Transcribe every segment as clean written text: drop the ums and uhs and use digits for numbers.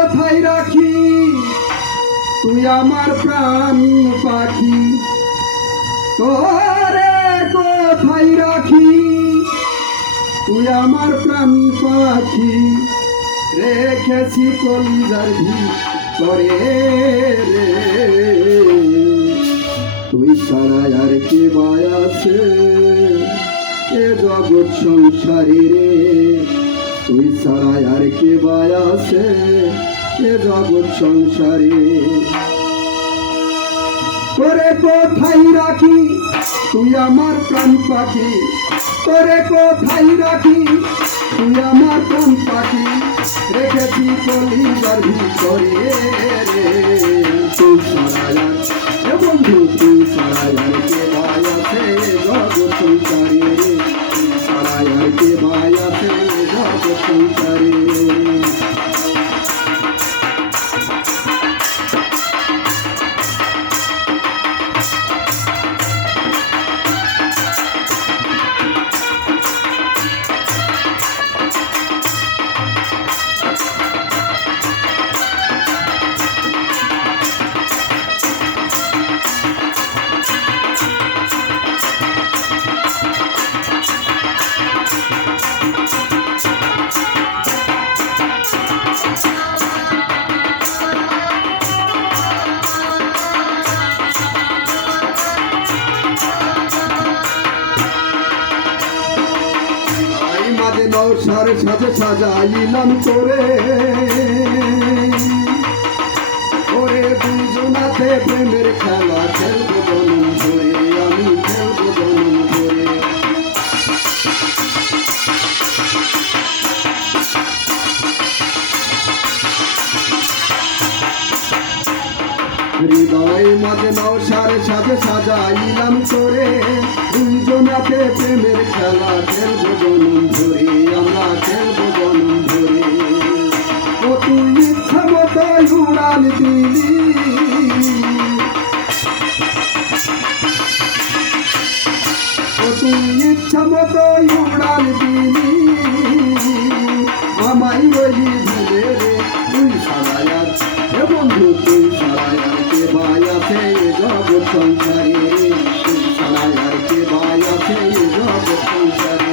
কোথায় রাখি তুই আমার প্রাণ পাখি, তোরে কোথায় রাখি তুই আমার প্রাণ পাখি, রেখেছি কলিজার ভিতরে রে। তুই ছাড়া আর কে বাই আছে এ জগৎ সংসারে রে, তুই ছাড়া আর কে বাই আছে এ জগৎ সংসারে। তোরে কোথায় রাখি তুই আমার প্রাণ পাখি, তোরে কোথায় রাখি তুই আমার প্রাণ পাখি, রেখেছি কলিজার ভিতরে রে। তুই ছাড়া আর বন্ধু তুই ছাড়া আর কে ভাই আছে জগৎ সংসারে রে, তুই ছাড়া আর কে ভাই আছে জগৎ সংসারে। নৌসার সাজে সাজাইলাম তোরে, ওরে দুজনাতে প্রেমের খেলা খেলবো জনম ধরে, আমি খেলবো জনম ধরে। হৃদয় মাঝে নৌসার সাজে সাজাইলাম তোরে, দুইজনাতে প্রেমের খেলা খেলবো জনম ধরে, আমরা খেলবো জনম ধরে। ও তুই ইচ্ছা মতো উড়ান দিলি, ও তুই ইচ্ছা মতো উড়ান দিলি, আমায় বলি ভুলে রে। তুই ছাড়া আর এ বন্ধু তুই ছাড়া আর কে ভাই আছে জগৎ সংসারে রে, তুই ছাড়া আর কে ভাই আছে জগৎ সংসারে।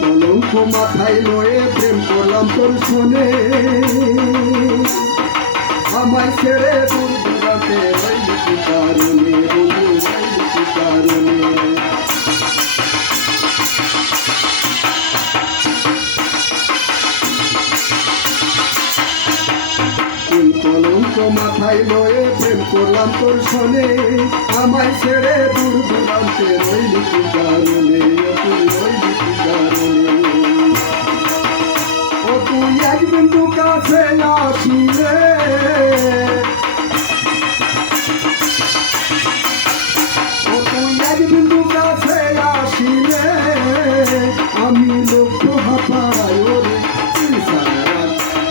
কলঙ্ক মাথায় লয়ে প্রেম করলাম তোর শোনে, আমায় ছেড়ে দূর দূরাতে হইলি কি কারণে বন্ধু, হইলি কি কারণে। কলঙ্ক মাথায় লয়ে প্রেম করলাম তোর শোনে, আমায় ছেড়ে দূর দূরান্তে হইলি কি কারণে, তুই হইলি কি কারণে। ও তুই এক বিন্দু কাছে আসিলে, ও তুই এক বিন্দু কাছে আসিলে, আমি লক্ষ্য হাতায় ওরে। তুই ছাড়া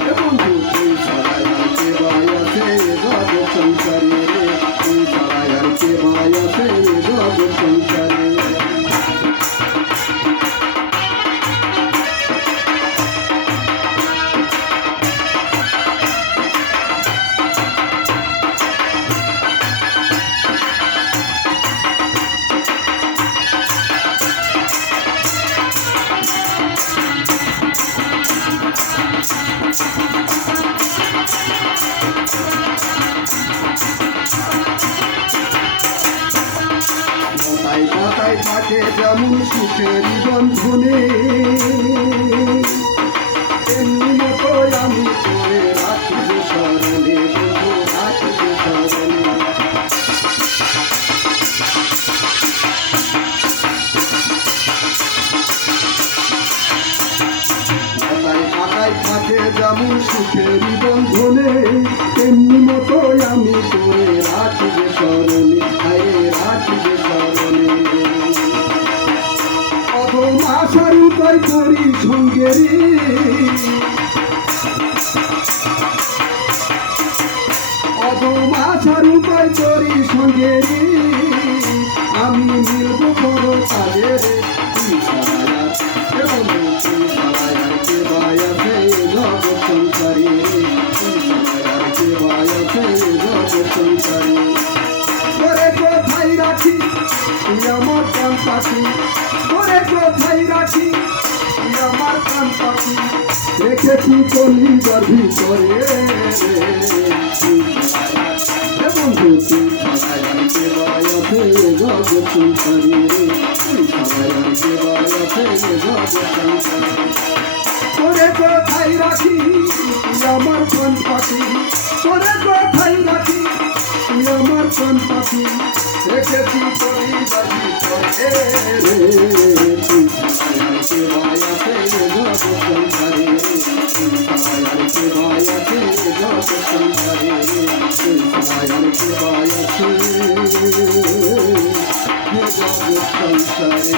এ বন্ধু তুই ছাড়া আর কে ভাই আছে জগৎ সংসারে রে, তুই ছাড়া আর কে ভাই আছে জগৎ সংসারে। পাতায় থাকে যেমন সুখের বন্ধনে, তেমনি মতো আমি করে রাখিব স্মরণে বন্ধু, রাখিব স্মরণে। যেমন সুখেরই বন্ধনে তেমনি মতো আমি তোরে রাখি যে স্মরণে, হায়রে রাখি যে স্মরণে। অধম আশার উপায় করি সঙ্গে রে, অধম আশার উপায় করি সঙ্গে রে, আমি মিলব বড় কাজে রে। তুই ছাড়া এ বন্ধু তুই ছাড়া আর কে ভাই আছে জগৎ সংসারে, তুই ছাড়া আর কে ভাই আছে জগৎ সংসারে। তোরে কোথায় রাখি তুই আমার প্রাণ পাখি, তোরে কোথায় রাখি তুই আমার প্রাণ পাখি, রেখেছি কলিজার ভিতরে রে। তুই ছাড়া এ বন্ধু তুই ছাড়া আর কে ভাই আছে জগৎ সংসারে, তুই ছাড়া আর কে ভাই আছে জগৎ সংসারে। তোরে কোথায় রাখি তুই আমার প্রাণ পাখি, তোরে কোথায় রাখি তুই আমার প্রাণ পাখি, রেখেছি কলিজার ভিতরে রে। তুই ছাড়া আর কে ভাই আছে জগৎ সংসারে, তুই ছাড়া আর কে ভাই আছে জগৎ সংসারে, তুই ছাড়া আর কে ভাই আছে জগৎ সংসারে।